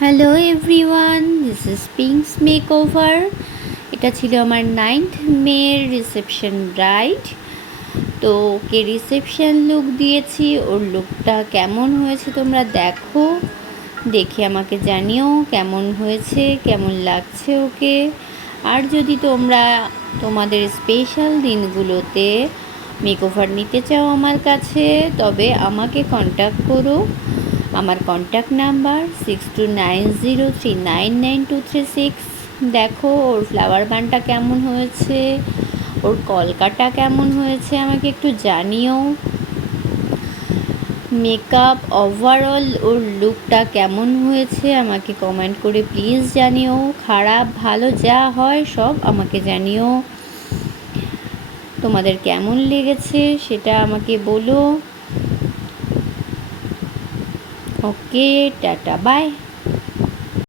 Hello everyone, this is pinks makeover. এটা ছিল আমার 9th মেয়ের রিসেপশন ব্রাইড। তো ওকে রিসেপশন লুক দিয়েছি। ওর লুকটা কেমন হয়েছে তোমরা দেখো, দেখে আমাকে জানিও কেমন হয়েছে, কেমন লাগছে ওকে। আর যদি তোমরা তোমাদের স্পেশাল দিনগুলোতে মেকওভার নিতে চাও আমার কাছে, তবে আমাকে কন্ট্যাক্ট করো। আমার কন্ট্যাক্ট নাম্বার 6290399236। দেখো ওর ফ্লাওয়ার বানটা কেমন হয়েছে, ওর কলকাটা কেমন হয়েছে আমাকে একটু জানিও। মেকআপ ওভারঅল ওর লুকটা কেমন হয়েছে আমাকে কমেন্ট করে প্লিজ জানিও। খারাপ ভালো যা হয় সব আমাকে জানিও। তোমাদের কেমন লেগেছে সেটা আমাকে বলো। ওকে, টাটা, বাই।